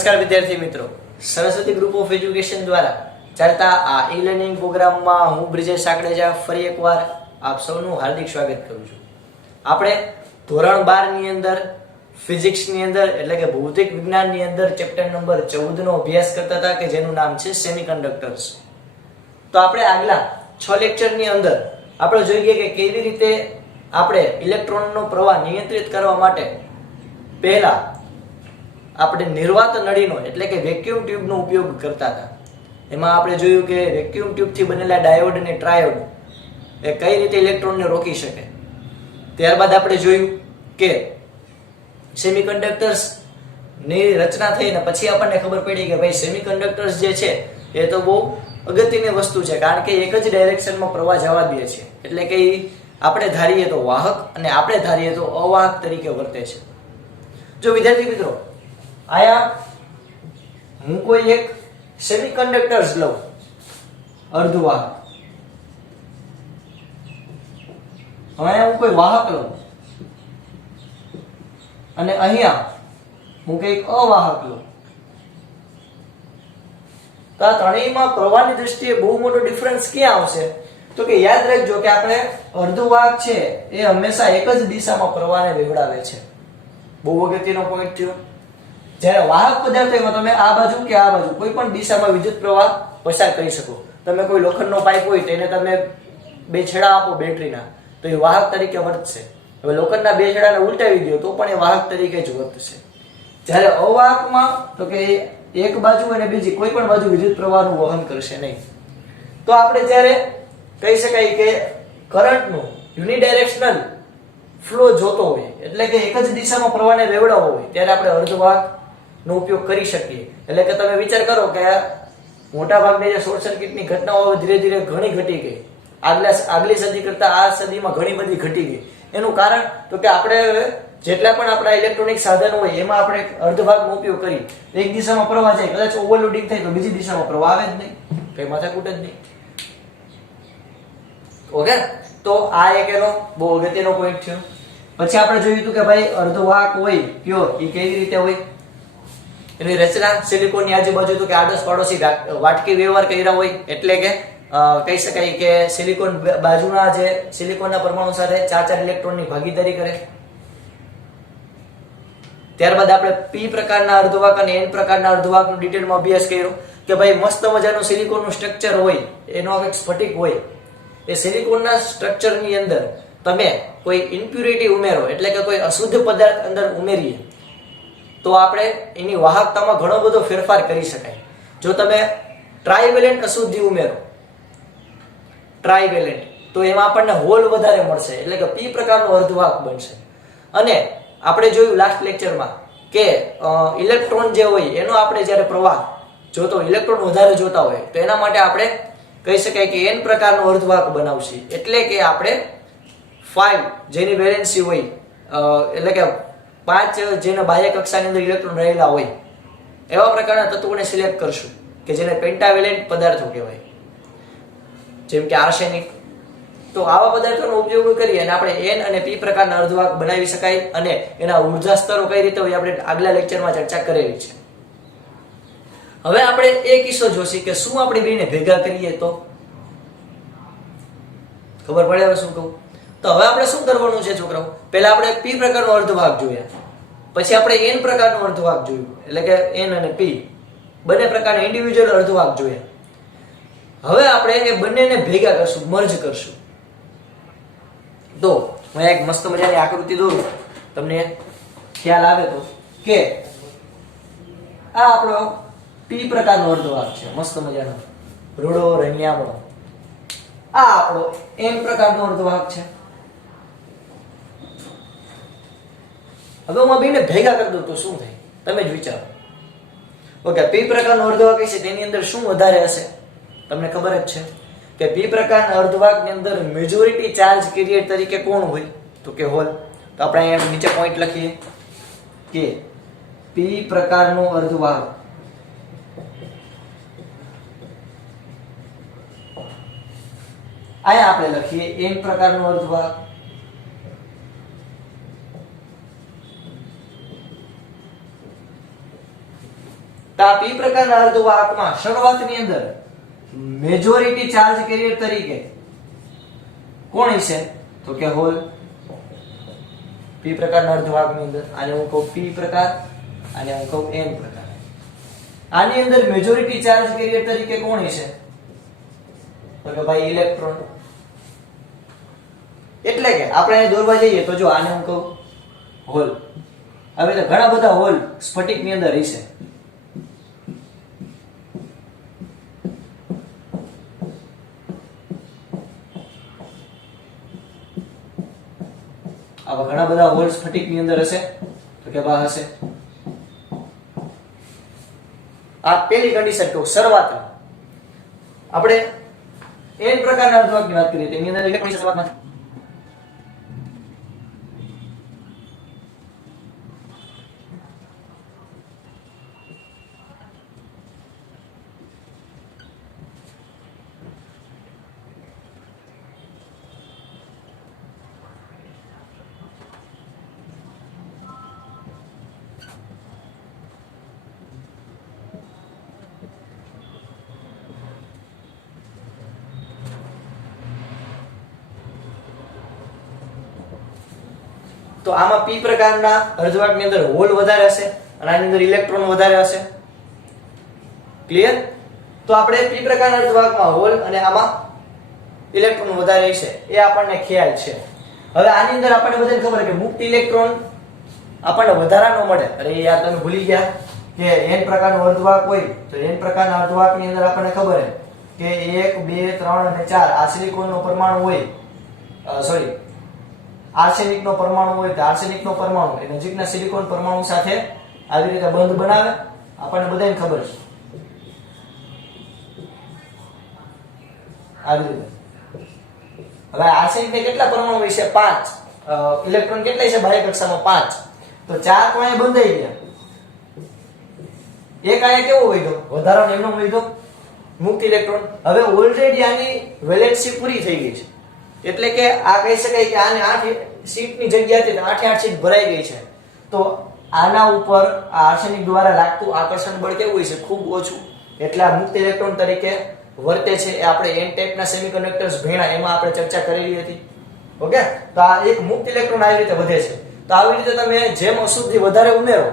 નમસ્કાર વિદ્યાર્થી મિત્રો, સરસ્વતી ગ્રુપ ઓફ એજ્યુકેશન દ્વારા ચાલતા આ ઈ લર્નિંગ પ્રોગ્રામમાં હું બ્રિજેશ સાકડેજા ફરી એકવાર આપ સૌનું હાર્દિક સ્વાગત કરું છું. આપણે ધોરણ 12 ની અંદર ફિઝિક્સ ની અંદર એટલે કે ભૌતિક વિજ્ઞાન ની અંદર ચેપ્ટર નંબર 14 નો અભ્યાસ કરતા હતા કે જેનું નામ છે સેમિકન્ડક્ટર્સ. તો આપણે આગલા 6 લેક્ચર ની અંદર આપણે જોઈએ કે કેવી રીતે આપણે ઇલેક્ટ્રોનનો પ્રવાહ નિયંત્રિત કરવા માટે પહેલા આપણે નિર્વાત નળીનો એટલે કે વેક્યુમ ટ્યુબનો ઉપયોગ કરતા હતા. એમાં આપણે જોયું કે વેક્યુમ ટ્યુબથી બનેલા ડાયોડ અને ટ્રાયોડ એ કઈ રીતે ઇલેક્ટ્રોનને રોકી શકે. ત્યારબાદ આપણે જોયું કે સેમિકન્ડક્ટર્સ ની રચના થઈ ને પછી આપણને ખબર પડી કે ભાઈ સેમિકન્ડક્ટર્સ જે છે એ તો બહુ અગત્યની વસ્તુ છે, કારણ કે એક જ ડાયરેક્શનમાં પ્રવાહ જવા દે છે. એટલે કે આપણે ધારીએ તો વાહક અને આપણે ધારીએ તો અવાહક તરીકે વર્તે છે. જો વિદ્યાર્થી મિત્રો, આયા હું કોઈ એક સેમિકન્ડક્ટર્સ લઉં, અર્ધવાહક, અહીંયા હું કોઈ વાહક લઉં અને અહીંયા હું કઈક અવાહક લઉં, તો આ ત્રણેયમાં પ્રવાહની દ્રષ્ટિએ બહુ મોટો ડિફરન્સ ક્યાં આવશે? તો કે યાદ રાખજો કે આપણે અર્ધવાહક છે એ હંમેશા એક જ દિશામાં પ્રવાહને વેવડાવે છે. બહુ અગત્યનો પોઈન્ટ થયો. જ્યારે વાહક પદાર્થોમાં તમે આ બાજુ કે આ બાજુ કોઈ પણ દિશામાં વિદ્યુત પ્રવાહ પસાર કરી શકો. તમે કોઈ લોખંડનો પાઇપ હોય તેને તમે બે છેડા આપો બેટરીના, તો એ વાહક તરીકે વર્તશે. હવે લોખંડના બે છેડાને ઉલટાવી દો તો પણ એ વાહક તરીકે જ વર્તશે. જ્યારે અવાહકમાં તો કે એક બાજુ અને બીજી કોઈ પણ બાજુ વિદ્યુત પ્રવાહનું વહન કરશે નહીં. તો આપણે જ્યારે કહી શકાય કે કરંટનું યુનિડાયરેક્શનલ ફ્લો જોતો હોય એટલે કે એક જ દિશામાં પ્રવાહને વેવડાવવો હોય ત્યારે આપણે અર્ધવાહક નો ઉપયોગ કરી શકીએ. એટલે કે તમે વિચાર કરો કે મોટા ભાગની જે શોર્ટ સર્કિટની ઘટનાઓ ધીરે ધીરે ઘણી ઘટી ગઈ. આગલી સદી કરતા આ સદીમાં ઘણી બધી ઘટી ગઈ. એનું કારણ તો કે આપણે જેટલા પણ આપણા ઇલેક્ટ્રોનિક સાધનો હોય એમાં આપણે અર્ધવાહકનો ઉપયોગ કરી એક દિશામાં પ્રવાહ જાય, કદાચ ઓવરલોડિંગ થાય તો બીજી દિશામાં પ્રવાહ આવે જ નહીં, કઈ માથાકૂટ જ નહીં. ઓકે, તો આ એક એનો બહુ અગત્યનો પોઈન્ટ થયો. પછી આપણે જોયું હતું કે ભાઈ અર્ધવાહક હોય કયો એ કેવી રીતે હોય, એની રચના સિલિકોનની આજુબાજુ તો કે આડોશ પાડોશી વાટકી વ્યવહાર કર્યા હોય. એટલે કે કહી શકાય કે સિલિકોન બાજુના જે સિલિકોનના પરમાણુ સાથે 4 ઇલેક્ટ્રોનની ભાગીદારી કરે. ત્યારબાદ આપણે પી પ્રકારના અર્ધવાહક અને એન પ્રકારના અર્ધવાહકનો ડિટેલમાં અભ્યાસ કર્યો કે ભાઈ મસ્ત મજાનું સિલિકોનનું સ્ટ્રક્ચર હોય, એનો એક સ્ફટિક હોય. એ સિલિકોનના સ્ટ્રક્ચરની અંદર તમે કોઈ ઇમ્પ્યુરિટી ઉમેરો એટલે કે કોઈ અશુદ્ધ પદાર્થ અંદર ઉમેરીએ તો આપણે એની વાહકતામાં ઘણો બધો ફેરફાર કરી શકાય. જો તમે ટ્રાઇવેલેન્ટ અશુદ્ધિ ઉમેરો, ટ્રાઇવેલેન્ટ, તો એમાં આપણને હોલ વધારે મળશે એટલે કે પી પ્રકારનો અર્ધવાહક બનશે. અને આપણે જોયું લાસ્ટ લેક્ચરમાં કે ઇલેક્ટ્રોન જે હોય એનો આપણે જ્યારે પ્રવાહ જોતો, ઇલેક્ટ્રોન વધારે જોતા હોય તો એના માટે આપણે કહી શકાય કે એન પ્રકારનો અર્ધવાહક બનાવશે. એટલે કે આપણે 5 જેની વેલેન્સી હોય એટલે કે 5 જેના બાહ્ય કક્ષાની અંદર ઇલેક્ટ્રોન રહેલા હોય એવા પ્રકારના તત્વોને સિલેક્ટ કરશું કે જેને પેન્ટાવેલેન્ટ પદાર્થો કહેવાય, જેમ કે આર્સેનિક. તો આવા પદાર્થોનો ઉપયોગ કરી અને આપણે એન અને પી પ્રકારના અર્ધવાહક બનાવી શકાય. અને એના ઉર્જા સ્તરો કઈ રીતે હોય આપણે આગલા લેક્ચરમાં ચર્ચા કરેલી છે. હવે આપણે એ કિસ્સો જોશી કે શું આપણે બેને ભેગા કરીએ તો ખબર પડે. હવે શું કહું તો હવે આપણે શું કરવાનું છે છોકરાઓ, પહેલા આપણે પી પ્રકારનો અર્ધવાહક જોયા, પછી આપણે એન પ્રકારનો અર્ધવાહક જોયું એટલે કે એન અને પી બંને પ્રકારના ઇન્ડિવિડ્યુઅલ અર્ધવાહક જોયા. હવે આપણે એ બંનેને ભેગા કરશું, મર્જ કરશું. તો હું એક મસ્ત મજાની આકૃતિ દોરું, તમને ખ્યાલ આવે તો કે આ આપણો પી પ્રકારનો અર્ધવાહક છે, મસ્ત મજાનો રૂડો રણિયામણો. આ આપણો એન પ્રકારનો અર્ધવાહક છે. હવે હું આ બેને ભેગા કરી દઉં તો શું થાય તમે જ વિચારો. ઓકે, પી પ્રકારનો અર્ધવાહક છે તેની અંદર શું વધારે હશે? તમને ખબર જ છે કે પી પ્રકારના અર્ધવાહકની અંદર મેજોરિટી ચાર્જ કેરિયર તરીકે કોણ હોય? તો કે હોલ. તો આપણે અહીંયા નીચે પોઈન્ટ લખીએ કે પી પ્રકારનો અર્ધવાહક અહીંયા આપણે લખીએ એન પ્રકારનો અર્ધવાહક. તો આ પી પ્રકારના અર્ધવાહકમાં શરૂઆતની અંદર મેજોરિટી ચાર્જ કેરિયર તરીકે કોણ હશે તો કે હોલ. પી પ્રકારના અર્ધવાહકની અંદર આને હું કહું પી પ્રકાર, આને હું કહું એન પ્રકાર. આની અંદર મેજોરિટી ચાર્જ કેરિયર તરીકે કોણ હશે તો કે ભાઈ ઇલેક્ટ્રોન. એટલે કે આપણે દોરવા જઈએ તો જો આને હું કહું હોલ. હવે તો ઘણા બધા હોલ સ્ફટિકની અંદર હશે. આવા ઘણા બધા હોલ સ્ફટિકની અંદર હશે તો કે બા હશે. આ પહેલી કન્ડિશન કહું શરૂઆત. આપણે એન પ્રકારના અર્ધવાહકની વાત કરીએ તેની અંદર ઇલેક્ટ્રોન શરૂઆતમાં તો આમાં પી પ્રકારના અર્ધવાહકની અંદર હોલ વધારે હશે અને આની અંદર ઇલેક્ટ્રોન વધારે હશે. ક્લિયર? તો આપણે પી પ્રકારના અર્ધવાહકમાં હોલ અને આમાં ઇલેક્ટ્રોન વધારે હશે એ આપણને ખ્યાલ છે. હવે આની અંદર આપણને બધાને ખબર છે કે મુક્ત ઇલેક્ટ્રોન આપણને વધારાનો મળે. અરે યાર તમે ભૂલી ગયા કે n પ્રકારનો અર્ધવાહક હોય તો n પ્રકારના અર્ધવાહકની અંદર આપણને ખબર છે કે 1 2 3 અને 4 આ સિલિકોનનો પરમાણુ હોય. સોરી, આર્સેનિક નો પરમાણુ હોય તો આર્સેનિક નો પરમાણુ એ નજીકના સિલિકોન પરમાણુ સાથે આવી રીતે બંધ બનાવે. આપણને બધાને ખબર છે આવી રીતે. હવે આર્સેનિક ને કેટલા પરમાણુ હોય છે? 5. ઇલેક્ટ્રોન કેટલા છે બાહ્ય કક્ષામાં? 5. તો 4 તો અહીંયા બંધાઈ ગયા. એક અહીંયા કેવો વધ્યો? વધારાનો એમનો વધ્યો મુક્ત ઇલેક્ટ્રોન. હવે ઓલરેડી આની વેલેન્સી પૂરી થઈ ગઈ છે. એટલે કે આ કહી શકાય કે આને 8 સીટની જગ્યા હતી 8 સીટ ભરાઈ ગઈ છે. તો આના ઉપર આ આર્સેનિક દ્વારા લાગતું આકર્ષણ બળ કેવું છે? ખૂબ ઓછું. એટલે આ મુક્ત ઇલેક્ટ્રોન તરીકે વર્તે છે. એ આપણે એન ટાઈપના સેમિકન્ડક્ટર્સ ભણ્યા એમાં આપણે ચર્ચા કરેલી હતી. ઓકે, તો આ એક મુક્ત ઇલેક્ટ્રોન આવી રીતે વધે છે. તો આવી રીતે તમે જેમ અશુદ્ધિ વધારે ઉમેરો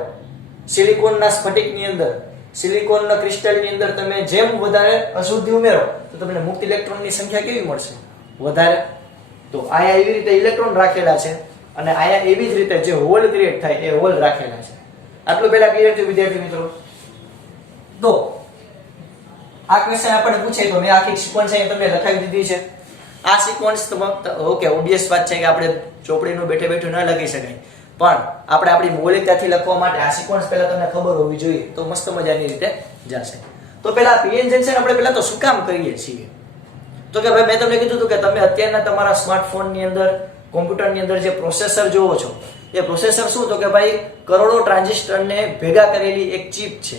સિલિકોનના સ્ફટિકની અંદર, સિલિકોનના ક્રિસ્ટલની અંદર તમે જેમ વધારે અશુદ્ધિ ઉમેરો તો તમને મુક્ત ઇલેક્ટ્રોનની સંખ્યા કેવી મળશે? વધારે. તો આયા એવી રીતે ઇલેક્ટ્રોન રાખેલા છે અને આયા એવી જ રીતે જે હોલ ક્રિએટ થાય એ હોલ રાખેલા છે. આટલું પહેલા ક્લિયર થયું વિદ્યાર્થી મિત્રો? તો આ ક્વેશ્ચન આપણને પૂછે તો મેં આખી સિક્વન્સ અહીં તમને લખાવી દીધી છે. આ સિક્વન્સ ઓકે ઓબ્વિયસ વાત છે કે આપણે ચોપડીનું બેઠે બેઠું ન લખી શકાય, પણ આપણે આપણી મૌલિકતાથી લખવા માટે આ સિક્વન્સ પહેલા તમને ખબર હોવી જોઈએ તો મસ્ત મજાની રીતે જશે. તો પહેલા પીએન જંકશન આપણે પહેલા તો શું કામ કરીએ છીએ? તો કે ભાઈ મેં તમને કીધું હતું કે તમે અત્યારના તમારા સ્માર્ટફોનની અંદર, કોમ્પ્યુટરની અંદર જે પ્રોસેસર જોવો છો એ પ્રોસેસર શું? તો કે ભાઈ કરોડો ટ્રાન્ઝિસ્ટરને ભેગા કરેલી એક ચિપ છે.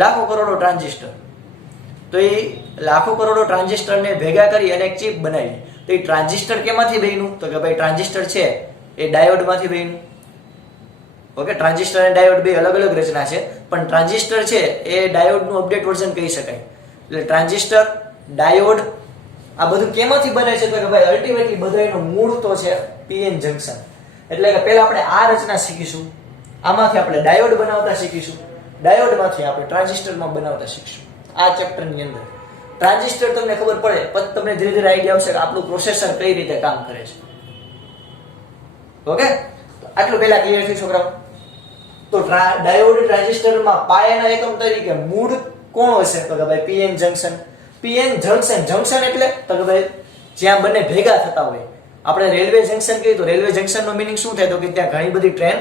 લાખો કરોડો ટ્રાન્ઝિસ્ટર. તો એ લાખો કરોડો ટ્રાન્ઝિસ્ટરને ભેગા કરી અને એક ચિપ બનાવી. તો એ ટ્રાન્ઝિસ્ટર કેમાંથી બન્યું? તો કે ભાઈ ટ્રાન્ઝિસ્ટર છે એ ડાયોડમાંથી બન્યું. ઓકે, ટ્રાન્ઝિસ્ટર અને ડાયોડ બે અલગ અલગ રચના છે, પણ ટ્રાન્ઝિસ્ટર છે એ ડાયોડનું અપડેટ વર્ઝન કહી શકાય. એટલે ટ્રાન્ઝિસ્ટર, ડાયોડ આ બધું કેમાંથી બને છે? તો કે ભાઈ અલ્ટિમેટલી બધાયનો મૂળ તો છે પીએન જંકશન. એટલે કે પહેલા આપણે આ રચના શીખીશું, આમાંથી આપણે ડાયોડ બનાવતા શીખીશું, ડાયોડમાંથી આપણે ટ્રાન્ઝિસ્ટરમાં બનાવતા શીખીશું. આ ચેપ્ટરની અંદર ટ્રાન્ઝિસ્ટર તમને ખબર પડે પછી તમને ધીરે ધીરે આઈડિયા આવશે કે આપણું પ્રોસેસર કઈ રીતે કામ કરે છે. ઓકે, આટલું પહેલા ક્લિયર થયું છોકરાઓ? તો ડાયોડ ટ્રાન્ઝિસ્ટરમાં પાયાના એકમ તરીકે મૂળ કોણ હશે? તો કે ભાઈ PN junction. PN junction, junction એટલે તો કે ભાઈ જ્યાં બંને ભેગા થતા હોય. આપણે રેલવે જંકશન કહીએ તો રેલવે જંકશનનો મીનિંગ શું થાય? તો કે ત્યાં ઘણી બધી ટ્રેન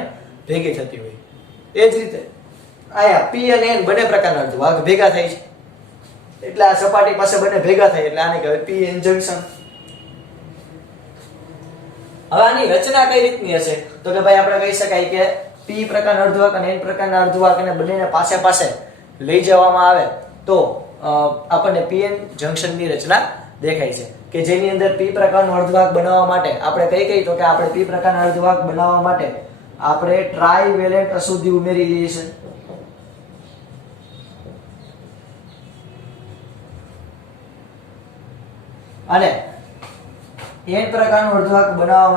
ભેગી થતી હોય. એ જ રીતે આયા પી અને એન બંને પ્રકારના અર્ધવાહક ભેગા થાય છે. એટલે આ સપાટી પાસે બંને ભેગા થાય એટલે આને કહેવાય પીએન જંકશન. હવે આની રચના કઈ રીતની હશે? તો કે ભાઈ આપણે કહી શકાય કે પી પ્રકારના અર્ધવાહક અને એન પ્રકારના અર્ધવાહક અને બંનેને પાસે પાસે લઈ જવામાં આવે તો આપણને પીએન જંકશનની રચના દેખાય છે કે જેની અંદર પી પ્રકારનો અર્ધવાહક બનાવવા માટે આપણે કઈ તો કે આપણે પી પ્રકારના અર્ધવાહક બનાવવા માટે આપણે ટ્રાઇવેલેન્ટ અશુદ્ધિ ઉમેરી લઈએ છે. અને n પ્રકારનું અર્ધવાહક બનાવવા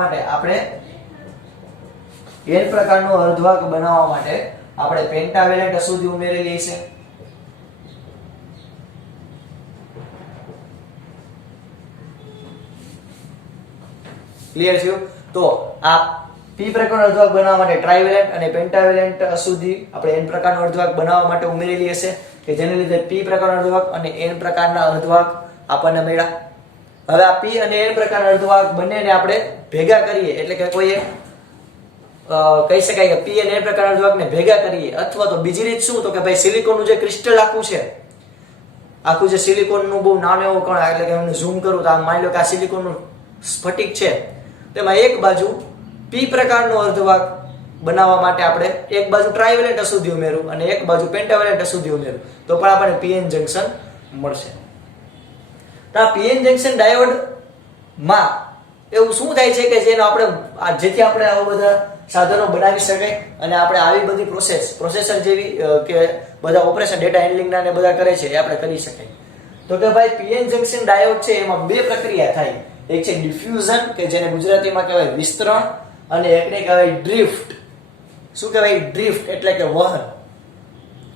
માટે આપણે પેન્ટાવેલેન્ટ અશુદ્ધિ ઉમેરેલી છે. ક્લિયર થયું? તો આ p પ્રકારનો અર્ધવાહક બનાવવા માટે ટ્રાઇવેલેન્ટ અને પેન્ટાવેલેન્ટ અશુદ્ધિ આપણે n પ્રકારનો અર્ધવાહક બનાવવા માટે ઉમેરેલી હશે કે જેને લીધે p પ્રકારનો અર્ધવાહક અને n પ્રકારના અર્ધવાહક આપણને મળ્યા. હવે આ p અને n પ્રકારના અર્ધવાહક બંનેને આપણે ભેગા કરીએ એટલે કે કોઈ કહી શકાય કે p અને n પ્રકારના અર્ધવાહકને ભેગા કરીએ અથવા તો બીજી રીત શું તો કે ભાઈ સિલિકોનનું જે ક્રિસ્ટલ આખું જે સિલિકોનનું બહુ નાનો એવો કણ એટલે કે હું ઝૂમ કરું તો આમ માની લો કે આ સિલિકોનનું સ્ફટિક છે તેમાં એક બાજુ p પ્રકારનો અર્ધવાહક બનાવવા માટે આપણે એક બાજુ ટ્રાઇવેલેન્ટ અશુદ્ધિ ઉમેરું અને એક બાજુ પેન્ટાવેલેન્ટ અશુદ્ધિ ઉમેરું તો પણ આપણને pn જંકશન મળશે. તો આ pn જંકશન ડાયોડ માં એવું શું થાય છે કે જેનો જેથી આપણે આવા બધા સાધનો બનાવી શકાય અને આપણે આવી બધી પ્રોસેસર જેવી કે બધા ઓપરેશન ડેટા હેન્ડલિંગ ના ને બધા કરે છે એ આપણે કરી શકાય. તો કે ભાઈ pn જંકશન ડાયોડ છે એમાં બે પ્રક્રિયા થાય. એક છે ડિફ્યુઝન કે જેને ગુજરાતીમાં કહેવાય વિસ્તરણ અને એકને કહેવાય ડ્રિફ્ટ. શું કહેવાય? ડ્રિફ્ટ એટલે કે વહન.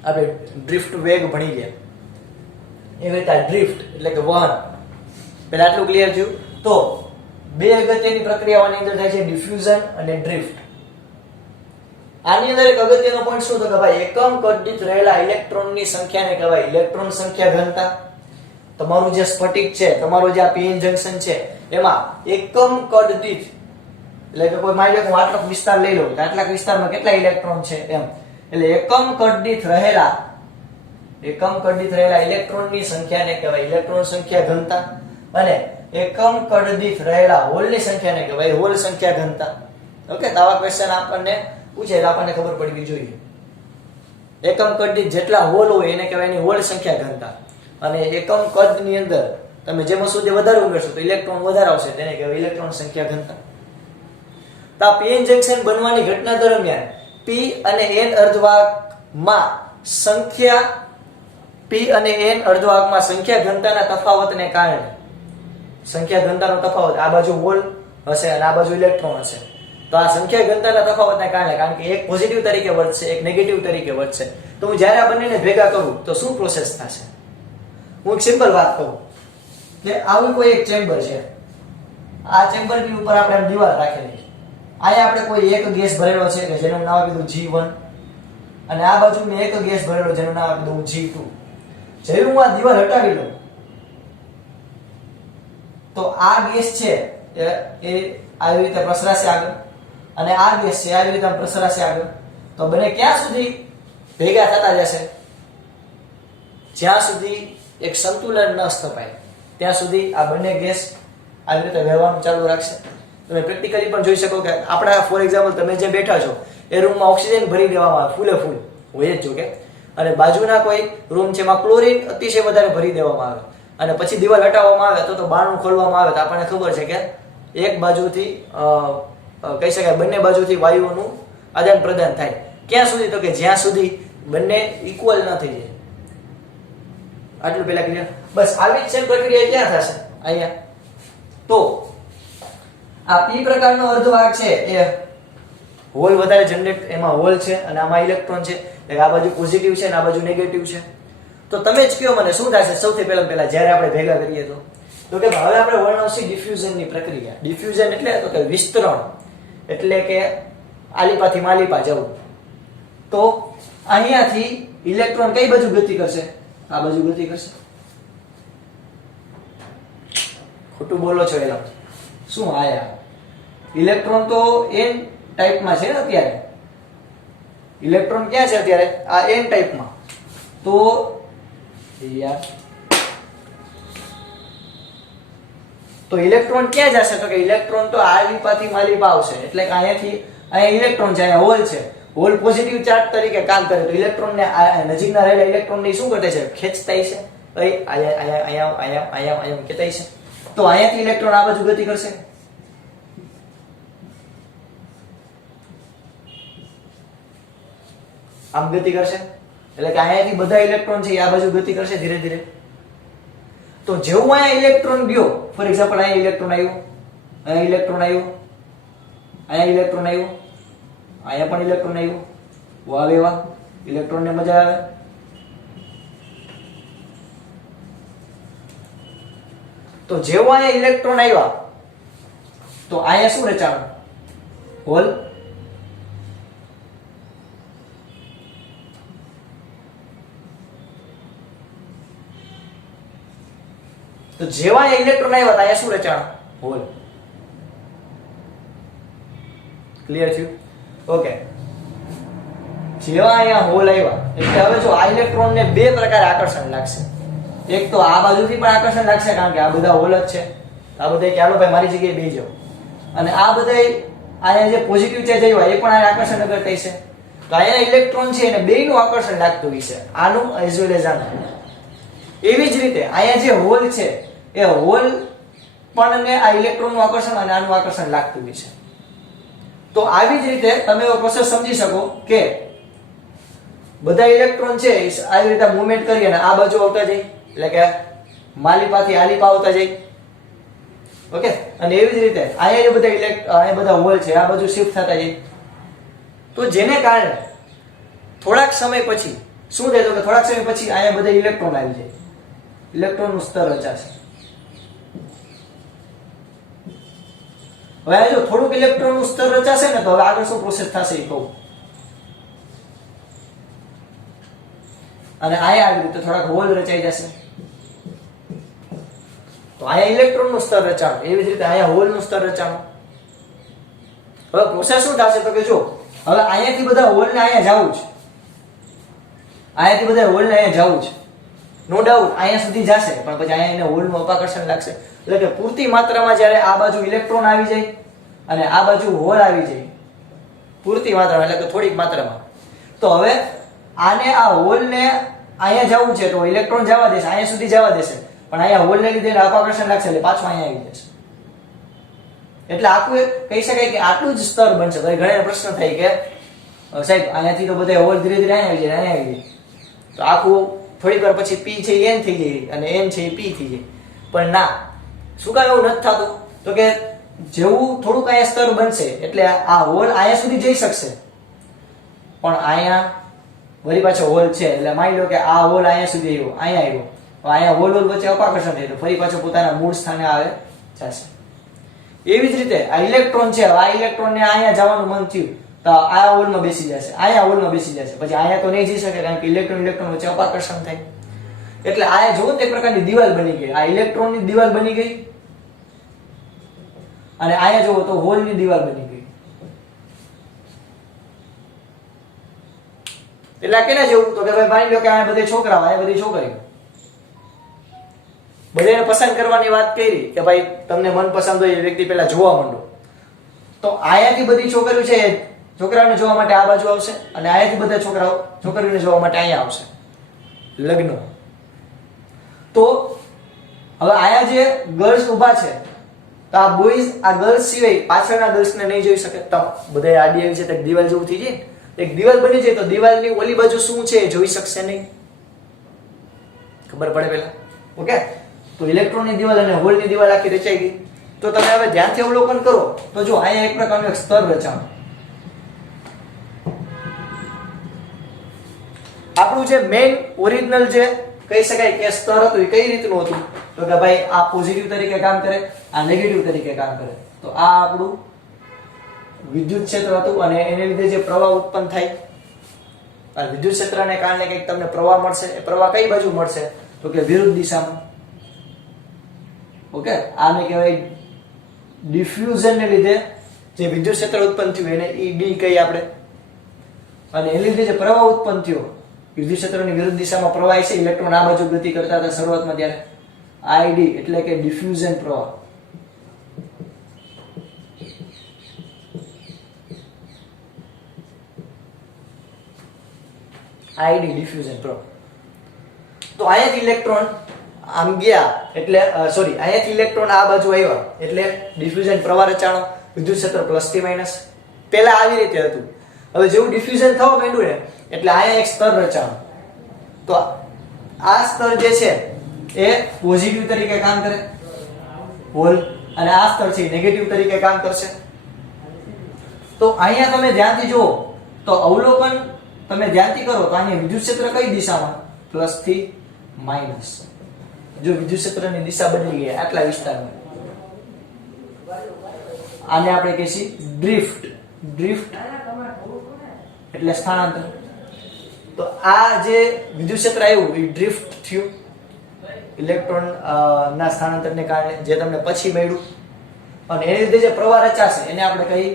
આપણે ડ્રિફ્ટ વેગ ભણી ગયા એવી રીતે ડ્રિફ્ટ એટલે કે વહન. પહેલા આટલું ક્લિયર થયું? તો બે અગત્યની પ્રક્રિયાઓની અંદર થાય છે ડિફ્યુઝન અને ડ્રિફ્ટ. આની અંદર એક અગત્યનો પોઈન્ટ શું તો કે ભાઈ એકમ કદ દીઠ રહેલા ઇલેક્ટ્રોનની સંખ્યાને કહેવાય ઇલેક્ટ્રોન સંખ્યા ઘનતા. તમારું જે સ્ફટિક છે, તમારું જે આ pn જંકશન છે એમાં એકમ કદ દીઠ એટલે કે કોઈ માની લો કે હું આટલો વિસ્તાર લઈ લઉં તો આટલા વિસ્તારમાં કેટલા ઇલેક્ટ્રોન છે એમ એટલે એકમ કદ દીઠ રહેલા ઇલેક્ટ્રોનની સંખ્યાને કહેવાય ઇલેક્ટ્રોન સંખ્યા ઘનતા અને એકમ કદ દીઠ રહેલા હોલની સંખ્યાને કહેવાય હોલ સંખ્યા ઘનતા. ઓકે, તો આવા ક્વેશ્ચન આપણને પૂછે તો આપણને ખબર પડવી જોઈએ. એકમ કદ દીઠ જેટલા હોલ હોય એને કહેવાય એની હોલ સંખ્યા ઘનતા અને એકમ કદની અંદર તમે જેમ સુધી વધારે ઉમેરશો તો ઇલેક્ટ્રોન વધારે આવશે તેને કહેવાય ઇલેક્ટ્રોન સંખ્યા ઘનતા. તો આ pn જંકશન બનવાની ઘટના દરમિયાન p અને n અર્ધવાહકમાં સંખ્યા ઘનતાના તફાવતને કારણે સંખ્યા ઘનતાનો તફાવત આ બાજુ હોલ હશે અને આ બાજુ ઇલેક્ટ્રોન હશે તો આ સંખ્યા ઘનતાના તફાવતને કારણે કારણ કે એક પોઝિટિવ તરીકે વર્તશે એક નેગેટિવ તરીકે વર્તશે તો હું જ્યારે આ બંનેને ભેગા કરું તો શું પ્રોસેસ થશે? હું એક સિમ્પલ વાત કહું કે આવી કોઈ એક ચેમ્બર છે. આ ચેમ્બરની ઉપર આપણે દીવાલ રાખેલી છે. અહીંયા આપણે કોઈ એક ગેસ ભરેલો છે કે જેનું નામ કીધું G1 અને આ બાજુ મેં એક ગેસ ભરેલો જેનું નામ કીધું G2. જેવી હું આ દીવાલ હટાવી લઉં તો આ ગેસ છે એ આવી રીતે પ્રસરાશે આગળ અને આ ગેસ છે આવી રીતે પ્રસરાશે આગળ તો બંને ક્યાં સુધી ભેગા થતા જશે? જ્યાં સુધી એક સંતુલન ન સ્થપાય ત્યાં સુધી આ બંને ગેસ આવી રીતે વહેવાનું ચાલુ રાખશે. તમે પ્રેક્ટિકલી પણ જોઈ શકો કે આપણા ફોર એક્ઝામ્પલ તમે જે બેઠા છો એ રૂમમાં ઓક્સિજન ભરી દેવામાં આવે ફૂલે ફૂલ હોય જ જો કે અને બાજુના કોઈ રૂમ છે એમાં ક્લોરીન અતિશય વધારે ભરી દેવામાં આવે અને પછી દિવાલ હટાવવામાં આવે તો બારણું ખોલવામાં આવે તો આપણને ખબર છે કે એક બાજુથી કહી શકાય બંને બાજુથી વાયુઓનું આદાન પ્રદાન થાય. ક્યાં સુધી? તો કે જ્યાં સુધી બંને ઇક્વલ ન થઈ જાય. આટલું પેલા ક્લિયર? બસ આવી જ સેમ પ્રક્રિયા ક્યાં થશે? અહીંયા. તો આ p પ્રકારનો અર્ધવાહક છે એ હોલ વધારે જનરેટ એમાં હોલ છે અને આમાં ઇલેક્ટ્રોન છે એટલે આ બાજુ પોઝિટિવ છે અને આ બાજુ નેગેટિવ છે. તો તમે જ કહો મને શું થશે સૌથી પહેલા જ્યારે આપણે ભેગા કરીએ તો કે હવે આપણે વર્ણવશી ડિફ્યુઝનની પ્રક્રિયા. ડિફ્યુઝન એટલે તો કે વિસ્તરણ એટલે કે આલીપાથી માલીપા જવું. તો અહીંયાથી ઇલેક્ટ્રોન કઈ બાજુ ગતિ કરશે? આ બાજુ ગતિ કરશે. ખોટું બોલો છો એલા શું? આયા ઇલેક્ટ્રોન તો n ટાઈપમાં છે ને અત્યારે. ઇલેક્ટ્રોન ક્યાં છે અત્યારે? આ n ટાઈપમાં. તો યાર તો ઇલેક્ટ્રોન ક્યાં જશે? તો કે ઇલેક્ટ્રોન તો આલીપાથી માલીપા આવશે એટલે કે અહીંયા ઇલેક્ટ્રોન છે અહીંયા હોલ છે. હોલ પોઝિટિવ ચાર્જ તરીકે કામ કરે તો ઇલેક્ટ્રોનને નજીકના રહેલા ઇલેક્ટ્રોનને શું કરે છે? ખેંચતા છે. અહીંયા ખેંચાય છે. તો અહીંયાથી ઇલેક્ટ્રોન આ બાજુ ગતિ કરશે. આમ ગતિ કરશે એટલે કે અહીંયાથી બધા ઇલેક્ટ્રોન છે આ બાજુ ગતિ કરશે ધીરે ધીરે તો જેવું અહીંયા ઇલેક્ટ્રોન ગયો, ફોર એક્ઝામ્પલ અહીંયા ઇલેક્ટ્રોન આવ્યો, અહીંયા ઇલેક્ટ્રોન આવ્યો, અહીંયા ઇલેક્ટ્રોન આવ્યો, અહીંયા પણ ઇલેક્ટ્રોન આવ્યો, વાહ વે વાહ, ઇલેક્ટ્રોન ને મજા આવે. તો જેવું અહીંયા ઇલેક્ટ્રોન આવ્યા તો અહીંયા શું રચાણું? હોલ. તો જેવા અહીંયા ઇલેક્ટ્રોન આવ્યા તો અહીંયા શું રચાણું? હોલ. ક્લિયર થયું? ઓકે. જેવા અહીંયા હોલ આવ્યા એટલે હવે જો આ ઇલેક્ટ્રોન ને બે પ્રકારે આકર્ષણ લાગશે. એક તો આ બાજુથી પણ આકર્ષણ લાગશે કારણ કે આ બધા હોલ જ છે. આ બધા ચાલો ભાઈ મારી જગ્યાએ બેસી જાઓ. અને આ બધા અહીંયા જે પોઝિટિવ ચાર્જ આવ્યા એ પણ આ આકર્ષણ અગર થશે. તો અહીંયા ઇલેક્ટ્રોન છે એને બેયનું આકર્ષણ લાગતું હશે, આનું એઝ વેલ એઝ આનું. એવી જ રીતે અહીંયા જે હોલ છે એ હોલ પણ ને આ ઇલેક્ટ્રોનનું આકર્ષણ અને આનું આકર્ષણ લાગતું હશે. તો આવી જ રીતે તમે એવો પ્રોસેસ સમજી શકો કે બધા ઇલેક્ટ્રોન છે આવી રીતે મૂવમેન્ટ કરી અને આ બાજુ આવતા જાય, એટલે કે માલિપાથી આલિપા આવતા જાય. ઓકે. અને એવી જ રીતે અહીંયા અહીંયા બધા હોલ છે આ બાજુ શિફ્ટ થતા જાય. તો જેને કારણે થોડાક સમય પછી શું થાય તો કે થોડાક સમય પછી અહીંયા બધા ઇલેક્ટ્રોન આવી જાય, ઇલેક્ટ્રોનનું સ્તર રચાશે. હવે જો થોડુંક ઇલેક્ટ્રોનનું સ્તર રચાશે ને તો હવે આગળ શું પ્રોસેસ થશે એ કહું. અને અહીંયા આવી રીતે થોડાક હોલ રચાઈ જશે. તો અહીંયા ઇલેક્ટ્રોનનું સ્તર રચાણું, એવી જ રીતે અહીંયા હોલનું સ્તર રચાણું. હવે પ્રોસેસ શું થશે તો કે જો હવે અહીંયાથી બધા હોલને અહીંયા જવું છે, અહીંયાથી બધા હોલને અહીંયા જવું છે, નો ડાઉટ અહીંયા સુધી જશે, પણ પછી અહીંયા એને હોલનું અપાકર્ષણ લાગશે. એટલે કે પૂરતી માત્રામાં જ્યારે આ બાજુ ઇલેક્ટ્રોન આવી જાય અને આ બાજુ હોલ આવી જાય પૂરતી માત્રામાં, એટલે કે થોડીક માત્રામાં, તો હવે આને આ હોલને અહીંયા જવું છે તો ઇલેક્ટ્રોન જવા દેશે, અહીંયા સુધી જવા દેશે, પણ અહીંયા હોલને લીધે અપાકર્ષણ લાગશે એટલે પાછું અહીંયા આવી જશે. એટલે આખું એક કહી શકાય કે આટલું જ સ્તર બનશે. ભાઈ ઘણા પ્રશ્ન થાય કે સાહેબ અહીંયાથી તો બધા હોલ ધીરે ધીરે અહીંયા આવી જાય, અહીંયા આવી જાય, તો આખું થોડીક વાર પછી પી છે એન થઈ જાય અને એન છે એ પી થઈ જાય. પણ ના, શું કામ એવું નથી થતું તો કે જેવું થોડુંક અહીંયા સ્તર બનશે એટલે આ હોલ અહીંયા સુધી જઈ શકશે, પણ અહીંયા વળી પાછો હોલ છે એટલે માની લો કે આ હોલ અહીંયા સુધી આવ્યો, અહીંયા આવ્યો, અહીંયા હોલ વચ્ચે અપાકર્ષણ થાય તો ફરી પાછો પોતાના મૂળ સ્થાને આવે જશે. એવી જ રીતે આ ઇલેક્ટ્રોન છે, આ ઇલેક્ટ્રોન ને અહીંયા જવાનું મન થયું તો આ હોલમાં બેસી જશે, અહીંયા હોલમાં બેસી જશે, પછી અહીંયા તો નહીં જઈ શકે કારણ કે ઇલેક્ટ્રોન વચ્ચે અપાકર્ષણ થાય. એટલે આ જો તે પ્રકારની દિવાલ બની ગઈ, આ ઇલેક્ટ્રોનની દિવાલ બની ગઈ અને અહીંયા જોવો તો હોલની દિવાલ બની ગઈ. એટલે આ કેના જેવું તો કે ભાઈ માની લો કે આ બધે છોકરાઓ, આ બધી છોકરીઓ, બધાને પસંદ કરવાની વાત કરી કે ભાઈ તમને મનપસંદ હોય એ વ્યક્તિ પહેલા જોવા માંડો, તો અહીંયાથી બધી છોકરીઓ છે છોકરાઓને જોવા માટે આ બાજુ આવશે અને અહીંયાથી બધા છોકરાઓ છોકરીઓને જોવા માટે અહીંયા આવશે લગ્ન. તો હવે અહીંયા જે ગર્લ્સ ઊભા છે તો આ બોયઝ આ ગર્લ્સ સિવાય પાછળના ગર્લ્સને નહીં જોઈ શકે. તો બધા આડી આવી છે તો દિવાલ જેવું થઈ જાય, એક દિવાલ બની જાય તો દિવાલની ઓલી બાજુ શું છે એ જોઈ શકશે નહીં, ખબર પડે પેલા. ઓકે. તો ઇલેક્ટ્રોનની દિવાલ અને હોલની દિવાલ આખી રચાઈ ગઈ. તો તમે હવે ધ્યાનથી અવલોકન કરો તો જો અહીંયા એક પ્રકારનું એક સ્તર રચાણું. આપણું જે મેઇન ઓરિજિનલ જે કહી શકાય કે સ્તર હતું એ કઈ રીતનું હતું તો કે ભાઈ આ પોઝિટિવ તરીકે કામ કરે, આ નેગેટિવ તરીકે કામ કરે. તો આ આપણું વિદ્યુત ક્ષેત્ર હતું અને એને લીધે જે પ્રવાહ ઉત્પન્ન થાય, આ વિદ્યુત ક્ષેત્રને કારણે કંઈક તમને પ્રવાહ મળશે. એ પ્રવાહ કઈ બાજુ મળશે તો કે વિરુદ્ધ દિશામાં. ઓકે. આને કહેવાય ડિફ્યુઝન ને લીધે જે વિદ્યુત ક્ષેત્ર ઉત્પન્ન થયું એને ઈ કહીએ આપણે, અને એને લીધે જે પ્રવાહ ઉત્પન્ન થયો વિદ્યુત ક્ષેત્રની વિરુદ્ધ દિશામાં પ્રવાહ છે, ઇલેક્ટ્રોન આ બાજુ ગતિ કરતા હતા શરૂઆતમાં ત્યારે, આઈડી એટલે કે ડિફ્યુઝન પ્રવાહ. આઈડી ડિફ્યુઝન પ્રવાહ. તો અહીંયાથી ઇલેક્ટ્રોન આમ ગયા એટલે સોરી અહીંયાથી ઇલેક્ટ્રોન આ બાજુ આવ્યા એટલે ડિફ્યુઝન પ્રવાહ રચાણો, વિદ્યુત ક્ષેત્ર પ્લસ થી માઇનસ. પહેલા આવી રીતે હતું, હવે જેવું ડિફ્યુઝન થવા માંડ્યું ને એટલે અહીંયા એક સ્તર રચાણો. તો આ સ્તર જે છે એ પોઝિટિવ તરીકે કામ કરે હોલ, અને આ સ્તર છે નેગેટિવ તરીકે કામ કરશે. તો અહીંયા તમે ધ્યાનથી જુઓ તો અવલોકન તમે ધ્યાનથી કરો તો અહીંયા વિદ્યુત ક્ષેત્ર કઈ દિશામાં, પ્લસ થી માઇનસ. જો વિદ્યુત ક્ષેત્રની દિશા બદલી ગઈ આટલા વિસ્તારમાં, આને આપણે કહીએ ડ્રિફ્ટ. ડ્રિફ્ટ એટલે સ્થાનાંતર. તો આ જે વિદ્યુત ક્ષેત્ર આવ્યું એ ડ્રિફ્ટ થયું ઇલેક્ટ્રોન ના સ્થાનાંતરને કારણે, જે તમને પછી મળ્યું. અને એની લીધે જે પ્રવાહ રચાશે એને આપણે કહીએ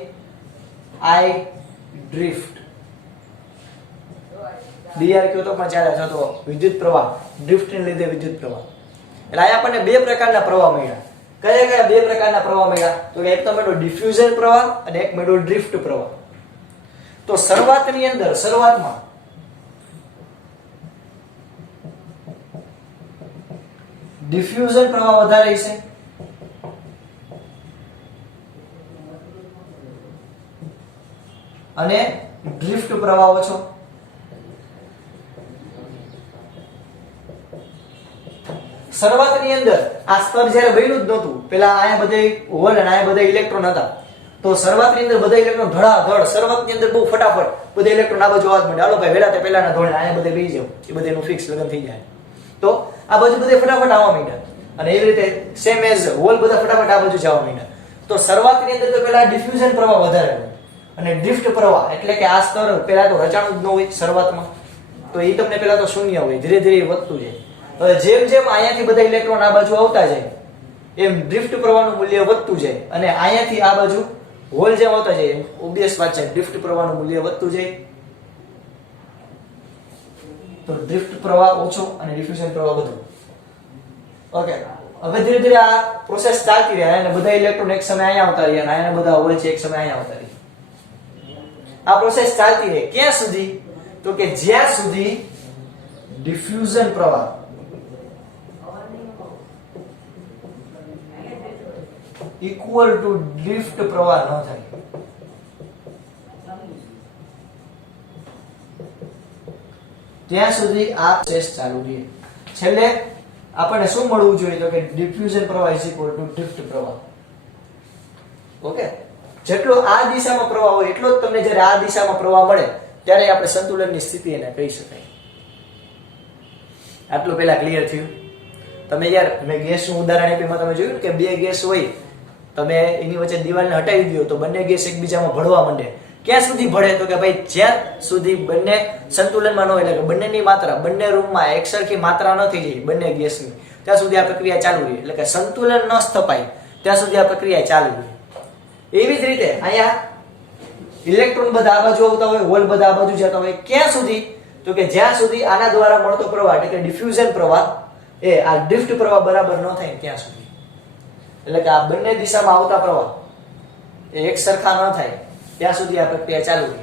આઈ ડ્રિફ્ટ. ડીઆર કયો તો પણ ચાલે છે, તો વિદ્યુત પ્રવાહ ડ્રિફ્ટને લીધે વિદ્યુત પ્રવાહ. એટલે આ આપણને બે પ્રકારના પ્રવાહ મળ્યા. કયા કયા બે પ્રકારના પ્રવાહ મળ્યા? તો એક તો મળ્યો ડિફ્યુઝન પ્રવાહ અને એક મળ્યો ડ્રિફ્ટ પ્રવાહ. તો શરૂઆતની અંદર શરૂઆતમાં ડિફ્યુઝન પ્રવાહ વધારે છે અને ડ્રિફ્ટ પ્રવાહ ઓછો. શરૂઆતની અંદર આ સ્તર જ્યારે બન્યું જ નહોતું, પેલા આયા બધે હોલ અને આયા બધા ઇલેક્ટ્રોન હતા, તો શરૂઆતની અંદર બધા ઇલેક્ટ્રોન ધડાધડ શરૂઆતની અંદર બહુ ફટાફટ બધા ઇલેક્ટ્રોન આ બાજુ આવવા માંડે. હાલો ભાઈ વેલા તે પહેલાના ધોરણે આયા બધે બેસી જાવ, એ બધાનું ફિક્સ લગન થઈ જાય. તો આ બાજુ બધે ફટાફટ આવવા માંડ્યા, અને એવી રીતે સેમ એઝ હોલ બધા ફટાફટ આ બાજુ જવા માંડ્યા. તો શરૂઆતની અંદર તો પેલા ડિફ્યુઝન પ્રવાહ વધારે હોય અને ડ્રિફ્ટ પ્રવાહ એટલે કે આ સ્તર પેલા તો રચાણું જ ન હોય શરૂઆતમાં, તો એ તમને પેલા તો શૂન્ય હોય, ધીરે ધીરે વધતું જાય. હવે જેમ જેમ અહીંયાથી બધા ઇલેક્ટ્રોન આ બાજુ આવતા જાય એમ ડ્રિફ્ટ પ્રવાહનું મૂલ્ય વધતું જાય, અને અહીંયાથી આ બાજુ હોલ જેમ આવતા જાય એમ ઓબ્વિયસ વાત છે ડ્રિફ્ટ પ્રવાહનું મૂલ્ય વધતું જાય. તો ડ્રિફ્ટ પ્રવાહ ઓછો અને ડિફ્યુઝન પ્રવાહ વધુ. ઓકે, હવે ધીરે ધીરે આ પ્રોસેસ ચાલતી રહે અને બધા ઇલેક્ટ્રોન એક સમય અહીંયા આવતા રહ્યા અને અહીંયા બધા હોલ છે એક સમય અહીંયા આવતા રહ્યા. આ પ્રોસેસ ચાલતી રહે ક્યાં સુધી? તો કે જ્યાં સુધી ડિફ્યુઝન પ્રવાહ ઇક્વલ ટુ ડ્રિફ્ટ પ્રવાહ ન થાય. ત્યાં સુધી આ પ્રોસેસ ચાલુ રહે. છેલ્લે આપણને શું મળવું જોઈએ? તો કે ડિફ્યુઝન પ્રવાહ ઇઝ ઇક્વલ ટુ ડ્રિફ્ટ પ્રવાહ. ઓકે, જેટલો આ દિશામાં પ્રવાહ હોય એટલો જ તમને જ્યારે આ દિશામાં પ્રવાહ મળે ત્યારે આપણે સંતુલનની સ્થિતિ એને કહી શકાય. આટલું પહેલા ક્લિયર થયું? તમે યાર મેં ગેસનું ઉદાહરણ આપ્યું, તમે જોયું કે બે ગેસ હોય, તમે એની વચ્ચે દિવાલને હટાવી દો તો બંને ગેસ એકબીજામાં ભળવા માંડે. ક્યાં સુધી ભળે? તો કે ભાઈ જ્યાં સુધી બંને સંતુલનમાં ન હોય, એટલે કે બંનેની માત્રા બંને રૂમમાં એકસરખી માત્રા ન થઈ જાય બંને ગેસની, ત્યાં સુધી આ પ્રક્રિયા ચાલુ રહે. એટલે કે સંતુલન ન સ્થપાય ત્યાં સુધી આ પ્રક્રિયા ચાલુ રહે. એવી જ રીતે અહીંયા ઇલેક્ટ્રોન બધા આ બાજુ આવતા હોય, હોલ બધા આ બાજુ જતા હોય, ક્યાં સુધી? તો કે જ્યાં સુધી આના દ્વારા મળતો પ્રવાહ એટલે કે ડિફ્યુઝન પ્રવાહ એ આ ડ્રિફ્ટ પ્રવાહ બરાબર ન થાય ત્યાં સુધી. એટલે કે આ બંને દિશામાં આવતા પ્રવાહ એ એક સરખા ન થાય ત્યાં સુધી આ પ્રક્રિયા ચાલુ રહે.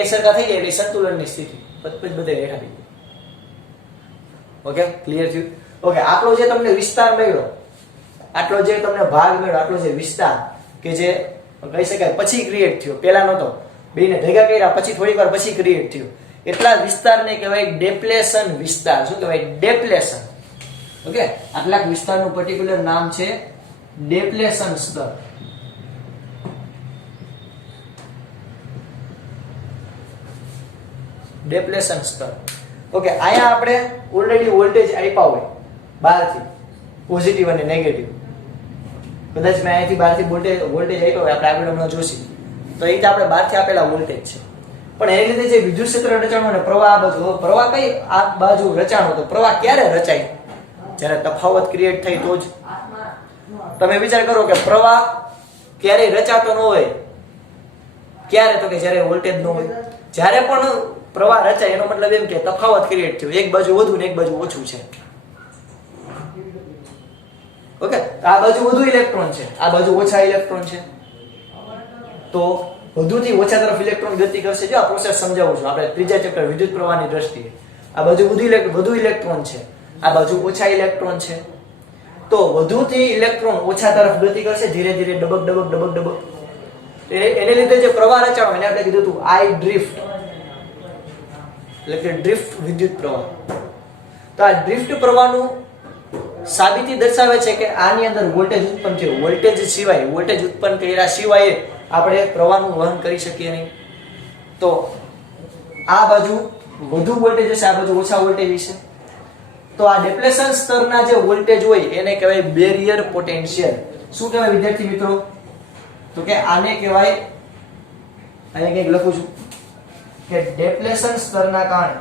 એક સરખા થઈ જાય એટલે સંતુલનની સ્થિતિ પછી બધે રેખા થઈ જાય. ઓકે, ક્લિયર થયું? ઓકે, આટલો જે તમને વિસ્તાર મળ્યો, આટલો જે તમને ભાગ મળ્યો, આટલો જે વિસ્તાર કે જે કહી શકાય પછી ક્રિએટ થયો, પહેલા નહોતો, બેને ભેગા કર્યા પછી થોડીક વાર પછી ક્રિએટ થયો, એટલા વિસ્તારને કહેવાય ડેપ્લેશન વિસ્તાર. શું કહેવાય? ડેપ્લેશન. ઓકે, આટલા વિસ્તારનું પર્ટિક્યુલર નામ છે ડેપ્લેશન સ્તર. ડેપ્લેશન સ્તર. ઓકે, અહીંયા આપણે ઓલરેડી વોલ્ટેજ આપ્યા હોય બહારથી, પોઝિટિવ અને નેગેટિવ. કદાચ મેં અહીંથી બહારથી વોલ્ટેજ આપ્યો હોય, આપણે આગળ હમણાં જોઈશું, તો એ રીતે આપણે બહારથી આપેલા વોલ્ટેજ છે. પણ એને લીધે જે વિદ્યુત ક્ષેત્ર રચાણો અને પ્રવાહ આ બાજુ, પ્રવાહ કઈ આ બાજુ રચાણો, તો પ્રવાહ ક્યારે રચાય? જ્યારે તફાવત ક્રિએટ થાય તો જ. તમે વિચાર કરો કે પ્રવાહ ક્યારેય રચાતો ન હોય, ક્યારે? તો કે જ્યારે વોલ્ટેજ ન હોય. જ્યારે પણ પ્રવાહ રચાય એનો મતલબ એમ કે તફાવત ક્રિએટ થયો, એક બાજુ વધુ ને એક બાજુ ઓછું છે. ઓકે, આ બાજુ વધુ ઇલેક્ટ્રોન છે, આ બાજુ ઓછા ઇલેક્ટ્રોન છે, તો વધુથી ઓછા તરફ ઇલેક્ટ્રોન ગતિ કરશે. જો આ પ્રોસેસ સમજાવું છું આપણે ત્રીજા ચેપ્ટર વિદ્યુત પ્રવાહની દ્રષ્ટિએ. આ બાજુ વધુ ઇલેક્ટ્રોન છે, આ બાજુ ઓછા ઇલેક્ટ્રોન છે, તો વધુથી ઇલેક્ટ્રોન ઓછા તરફ ગતિ કરશે, ધીરે ધીરે ડબક ડબક ડબક ડબક. એને લીધે જે પ્રવાહ રચાણો એને આપણે કીધું હતું આઈ ડ્રિફ્ટ, એટલે કે ડ્રિફ્ટ વિદ્યુત પ્રવાહ. તો આ ડ્રિફ્ટ પ્રવાહનું સાબિતી દર્શાવે છે કે આની અંદર વોલ્ટેજ ઉત્પન્ન થયો. વોલ્ટેજ સિવાય, વોલ્ટેજ ઉત્પન્ન કર્યા સિવાય આપણે પ્રવાહનું વહન કરી શકીએ નહીં. તો આ બાજુ વધુ વોલ્ટેજ હશે, આ બાજુ ઓછા વોલ્ટેજ હશે. તો આ ડિપ્લેશન સ્તરના જે વોલ્ટેજ હોય એને કહેવાય બેરિયર પોટેન્શિયલ. શું કહેવાય વિદ્યાર્થી મિત્રો? તો કે આને કહેવાય, અહીંયા કંઈક લખું છું કે ડિપ્લેશન સ્તરના કારણે,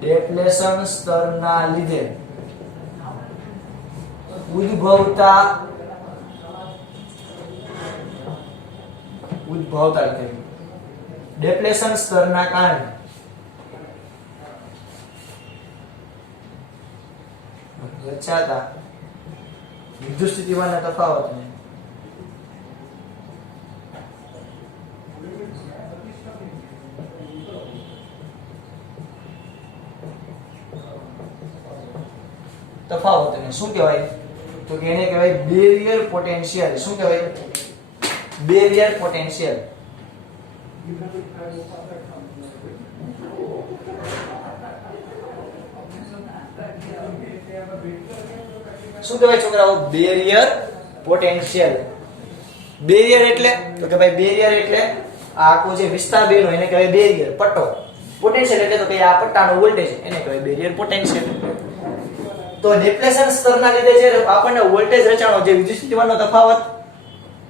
ડિપ્લેશન સ્તરના લીધે ઉદ્ભવતા ડિપ્લેશન સ્તરના કારણે રચાતા વિદ્યુત સ્થિતિમાનના તફાવતને શું કહેવાય? તો કે એને કહેવાય બેરિયર પોટેન્શિયલ. શું કહેવાય? Barrier potential. શું કહેવાય છોકરાઓ? Barrier potential. બેરિયર એટલે તો કે ભાઈ બેરિયર એટલે આ આખો જે વિસ્તાર બન્યો એને કહેવાય બેરિયર, પટ્ટો. પોટેન્શિયલ એટલે તો કે આ પટ્ટાનો વોલ્ટેજ એને કહેવાય બેરિયર પોટેન્શિયલ. તો ડિપ્લેશન સ્તરના લીધે જે આપણને વોલ્ટેજ રચાણો, જે વિદ્યુત સ્થિતિમાનનો તફાવત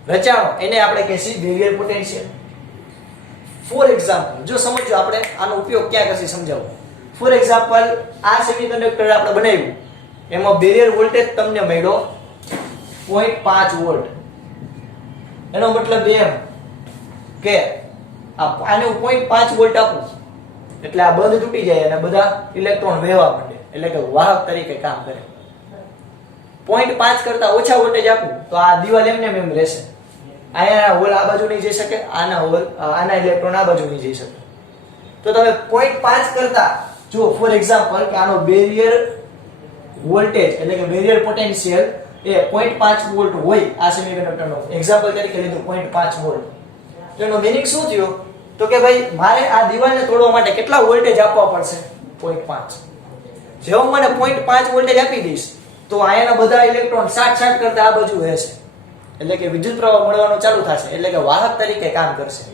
રચાણો, એને આપણે કહીએ બેરિયર પોટેન્શિયલ. ફોર એક્ઝામ્પલ, જો સમજો આપણે આનો ઉપયોગ ક્યાં કરશે સમજાવું. ફોર એક્ઝામ્પલ, આ સેમિકન્ડક્ટર આપણે બનાવ્યું, એમાં બેરિયર વોલ્ટેજ તમને મળ્યો 0.5 વોલ્ટ. એનો મતલબ એમ કે આને હું 0.5 વોલ્ટ આપું એટલે આ બંધ તૂટી જાય અને બધા ઇલેક્ટ્રોન વહેવા માંડે, એટલે કે વાહક તરીકે કામ કરે. 0.5 કરતા ઓછા વોલ્ટેજ આપું તો આ દિવાલ એમને એમ રહેશે. આના હોલ આ બાજુ નહીં જઈ શકે, આના ઇલેક્ટ્રોન આ બાજુ નહીં જઈ શકે. તો તમે 0.5 કરતા, જો ફોર એક્ઝામ્પલ કે આનો બેરિયર વોલ્ટેજ એટલે કે બેરિયર પોટેન્શિયલ એ 0.5 વોલ્ટ હોય, આ સેમિકન્ડક્ટરનો એક્ઝામ્પલ તરીકે લીધું 0.5 વોલ્ટ. તો એનો મીનિંગ શું થયો? તો કે ભાઈ મારે આ દિવાલને તોડવા માટે કેટલા વોલ્ટેજ આપવા પડશે? 0.5. જેવો મને 0.5 વોલ્ટેજ આપી દઈશ તો આયાના બધા ઇલેક્ટ્રોન 60 કરતા આ બાજુ રહેશે, એટલે કે વિદ્યુત પ્રવાહ મળવાનો ચાલુ થશે, એટલે કે વાહક તરીકે કામ કરશે.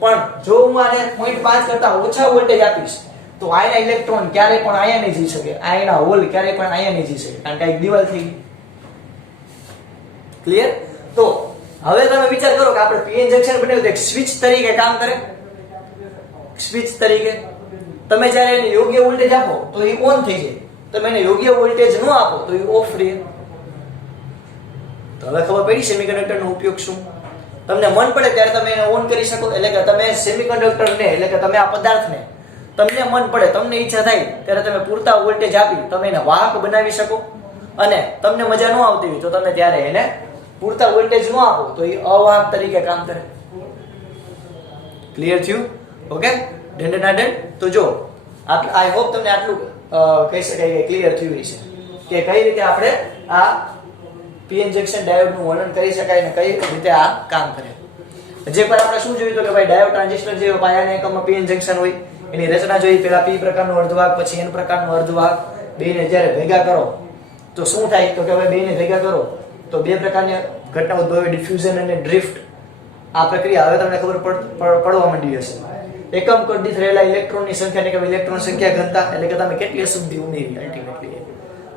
પણ જો હું આને 0.5 કરતા ઓછા વોલ્ટેજ આપીશ તો આયના ઇલેક્ટ્રોન ક્યારે પણ આયા નહીં જઈ શકે, આયના હોલ ક્યારે પણ આયા નહીં જઈ શકે, કારણ કે એક દિવાલ થઈ ગઈ. ક્લિયર? તો હવે તમે વિચાર કરો કે આપણે પીએન જંકશન બનાવ્યું તો એક સ્વિચ તરીકે કામ કરે. સ્વિચ તરીકે તમે જ્યારે એને યોગ્ય વોલ્ટેજ આપો તો એ ઓન થઈ જાય, તમે એને યોગ્ય વોલ્ટેજ ન આપો તો એ ઓફ રહે. તો હવે ખબર પડી સેમિકન્ડક્ટરનો ઉપયોગ શું? તમને મન પડે ત્યારે તમે એને ઓન કરી શકો, એટલે કે તમે સેમિકન્ડક્ટરને, એટલે કે તમે આ પદાર્થને તમને મન પડે, તમને ઈચ્છા થાય ત્યારે તમે પૂરતા વોલ્ટેજ આપી તમે એને વાહક બનાવી શકો. અને તમને મજા ન આવતી હોય તો તમે ત્યારે એને પૂરતા વોલ્ટેજ ન આપો તો એ અવાહક તરીકે કામ કરે. ક્લિયર થયું? ઓકે, ડંડનાડન. તો જો આઈ હોપ તમને આટલું કહી શકાય કે ક્લિયર થયું છે કે કઈ રીતે આપણે આ પીએન જંકશન ડાયોડનું વર્ણન કરી શકાય અને કઈ રીતે આ કામ કરે. જે પર આપણે શું જોયું તો કે ભાઈ ડાયોડ ટ્રાન્ઝિસ્ટર જે પાયાના એકમમાં પીએન જંકશન હોય એની રચના જોઈ. પહેલા પી પ્રકારનો અર્ધવાહક, પછી એન પ્રકારનો અર્ધવાહક. બેને જ્યારે ભેગા કરો તો શું થાય? તો કે ભાઈ બેને ભેગા કરો તો બે પ્રકારની ઘટના ઉદ્ભવે, ડિફ્યુઝન અને ડ્રિફ્ટ. આ પ્રક્રિયા હવે તમને ખબર પડવા માંડી હશે. એકમ કદ દીઠ રહેલા ઇલેક્ટ્રોનની સંખ્યાને કહેવાય ઇલેક્ટ્રોન સંખ્યા ઘનતા, એટલે કે તમે કેટલી અશુદ્ધિ ઉમેરી અલ્ટિમેટલી.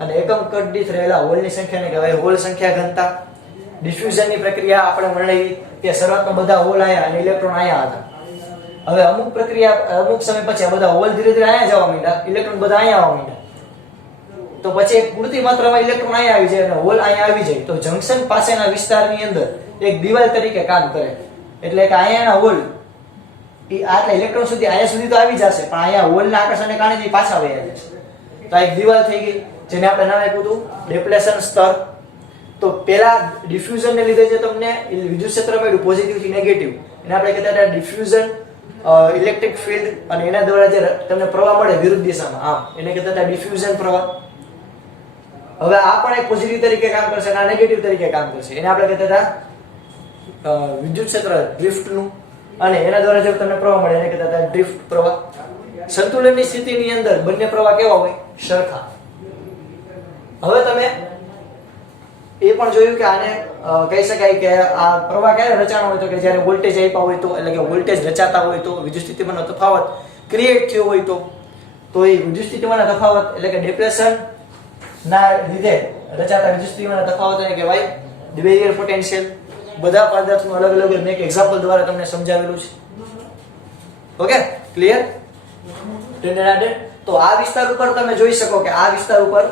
અને એકમ કદ દીઠ રહેલા હોલની સંખ્યાને કહેવાય હોલ સંખ્યા ઘનતા. ડિફ્યુઝનની પ્રક્રિયા આપણે વર્ણવી કે શરૂઆતમાં બધા હોલ આયા અને ઇલેક્ટ્રોન આયા હતા. હવે અમુક સમય પછી આ બધા હોલ ધીરે ધીરે આયા જવા માંડ્યા, ઇલેક્ટ્રોન બધા આયા આવવા માંડ્યા. તો પછી એક પૂરતી માત્રામાં ઇલેક્ટ્રોન આયા આવી જાય અને હોલ આયા આવી જાય તો જંકશન પાસેના વિસ્તારની અંદર એક દિવાલ તરીકે કામ કરે. એટલે કે આયાના હોલ આટલા ઇલેક્ટ્રોન સુધી આયા સુધી તો આવી જશે, પણ આયા હોલના આકર્ષણને કારણે જે પાછા વહી જશે. તો આ એક દિવાલ થઈ ગઈ, જેને આપણે નામ આપ્યું હતું ડિપ્લેશન સ્તર. તો પેલા ડિફ્યુઝનને લીધે જે તમને વિદ્યુત ક્ષેત્ર મળ્યું પોઝિટિવ થી નેગેટિવ, એને આપણે કહેતા હતા ડિફ્યુઝન ઇલેક્ટ્રિક ફિલ્ડ, અને એના દ્વારા જે તમને પ્રવાહ મળે વિરુદ્ધ દિશામાં આમ એને કહેતા હતા ડિફ્યુઝન પ્રવાહ. હવે આ પણ એક પોઝિટિવ તરીકે કામ કરશે અને આ નેગેટિવ તરીકે કામ કરશે, એને આપણે કહેતા હતા વિદ્યુત ક્ષેત્ર ડ્રિફ્ટનું, અને એના દ્વારા જે તમને પ્રવાહ મળે એને કહેતા હતા ડ્રિફ્ટ પ્રવાહ. સંતુલનની સ્થિતિની અંદર બંને પ્રવાહ કેવા હોય? સરખા. હવે તમે એ પણ જોયું કે આને કહી શકાય કે આ પ્રવાહ ક્યારે રચાણો હોય તો કે જ્યારે વોલ્ટેજ આપ્યા હોય તો, એટલે કે વોલ્ટેજ રચાતા હોય તો, વિદ્યુત સ્થિતિમાનનો તફાવત ક્રિએટ થયો હોય તો એ વિદ્યુત સ્થિતિમાનના તફાવત એટલે કે ડિપ્રેશન ના લીધે રચાતા વિદ્યુત સ્થિતિમાનના તફાવતને કહેવાય બેરિયર પોટેન્શિયલ. બધા પદાર્થનું અલગ અલગ મેં એક એક્ઝામ્પલ દ્વારા તમને સમજાવેલું છે. Okay, clear? તો આ વિસ્તાર ઉપર તમે જોઈ શકો કે આ વિસ્તાર ઉપર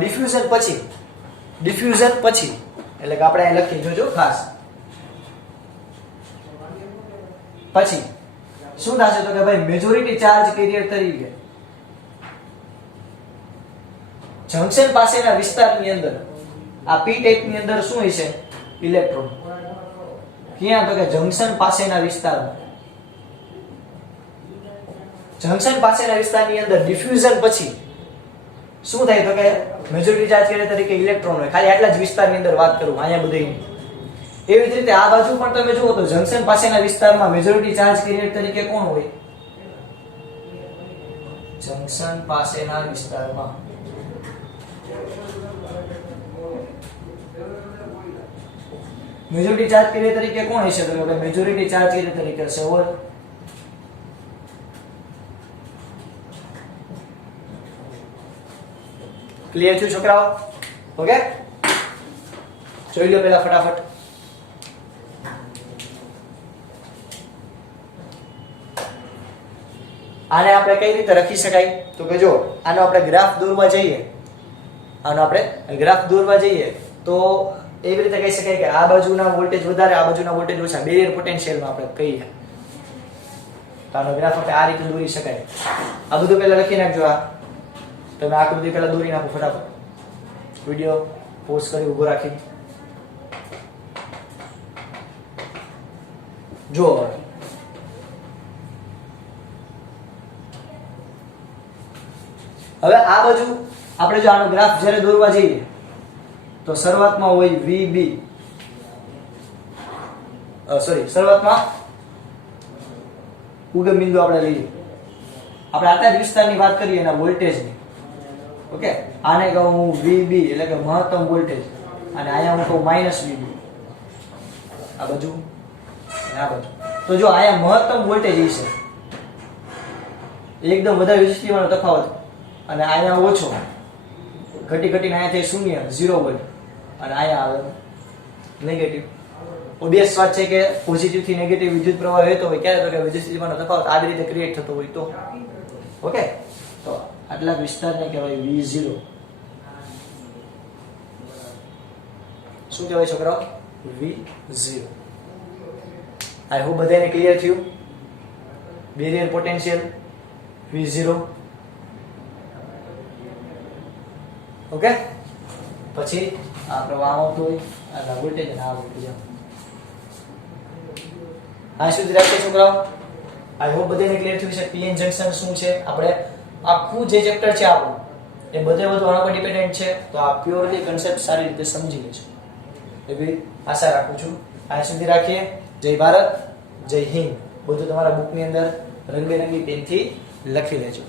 ડિફ્યુઝન પછી એટલે કે આપણે અહીં લખી જોજો ખાસ, પછી શું થશે તો કે ભાઈ મેજોરિટી ચાર્જ કેરિયર તરીકે જંકશન પાસેના વિસ્તારની અંદર આ પી ટાઈપની અંદર શું હશે? ઇલેક્ટ્રોન. ક્યાં તો કે જંકશન પાસેના વિસ્તારમાં, જંકશન પાસેના વિસ્તારની અંદર ડિફ્યુઝન પછી શું થાય તો કે મેજોરિટી ચાર્જ કેરિયર તરીકે ઇલેક્ટ્રોન હોય. ખાલી આટલા જ વિસ્તારની અંદર વાત કરું, અહીંયા બધી. એવી જ રીતે આ બાજુ પણ તમે જુઓ તો જંકશન પાસેના વિસ્તારમાં મેજોરિટી ચાર્જ કેરિયર તરીકે કોણ હોય? જંકશન પાસેના વિસ્તારમાં મેજોરિટી ચાર્જ કેરિયર તરીકે કોણ હશે? તો કે મેજોરિટી ચાર્જ કેરિયર તરીકે હશે ઓર. ક્લિયર થયું છોકરાઓ? ઓકે, જોઈ લો પેલા ફટાફટ. આને આપણે કઈ રીતે લખી શકાય તો કે જો આનો આપણે ગ્રાફ દોરવા જઈએ, તો એવી રીતે કહી શકાય કે આ બાજુના વોલ્ટેજ વધારે, આ બાજુના વોલ્ટેજ ઓછા, બેરિયર પોટેન્શિયલમાં આપણે કહીએ તો આનો ગ્રાફ આપણે આ રીતે દોરી શકાય. આ બધું પહેલા લખી નાખજો. આ તમે આકૃતિ પહેલા દોરી નાખો ફટાફટ. વિડિયો પોઝ કરી ઉભો રાખી જો. હવે આ બાજુ આપણે જો આનો ગ્રાફ જ્યારે દોરવા જઈએ તો શરૂઆતમાં હોય VB, શરૂઆતમાં ઉગમ બિંદુ આપણે લઈએ. આપણે આટલા જ વિસ્તારની વાત કરીએ એના વોલ્ટેજની. ઓકે, આને કહું હું VB એટલે કે મહત્તમ વોલ્ટેજ, અને અહીંયા હું કહું -VB. આ બાજુ અને આ બાજુ. તો જો અહીંયા મહત્તમ વોલ્ટેજ છે, એકદમ વધારે વિસ્તૃતિમાં તફાવત, અને અહીંયા ઓછો, ઘટીને અહીંયા થાય 0 વોલ્ટ, અને અહીંયા આવે નેગેટિવ. ઓબવિયસ વાત છે કે પોઝિટિવ થી નેગેટિવ વિદ્યુત પ્રવાહ વહેતો હોય ક્યારે તો કે વિદ્યુત સ્થિતિમાનનો તફાવત આવી રીતે ક્રિએટ થતો હોય તો. ઓકે, તો આટલા વિસ્તારને કહેવાય V0. શું કહેવાય છોકરાઓ? V0. આઈ હોપ બધાને ક્લિયર થયું. Barrier potential V0. ઓકે, પછી આ પ્રવાહ આવતો હોય આ વોલ્ટેજ અને આ વોલ્ટેજ. આ સુધી રાખીએ છોકરાઓ. આઈ હોપ બધાને ક્લિયર થયું છે. પીએન જંકશન શું છે, આપણે આખું જે ચેપ્ટર છે આપણું એ બધે બધું આના પર ડિપેન્ડન્ટ છે. તો આ પ્યોરલી કન્સેપ્ટ સારી રીતે સમજી લેજો એવી આશા રાખું છું. આ સુધી રાખીએ. જય ભારત, જય હિન્દ. બધું તમારા બુકની અંદર રંગબેરંગી પેનથી લખી લેજો.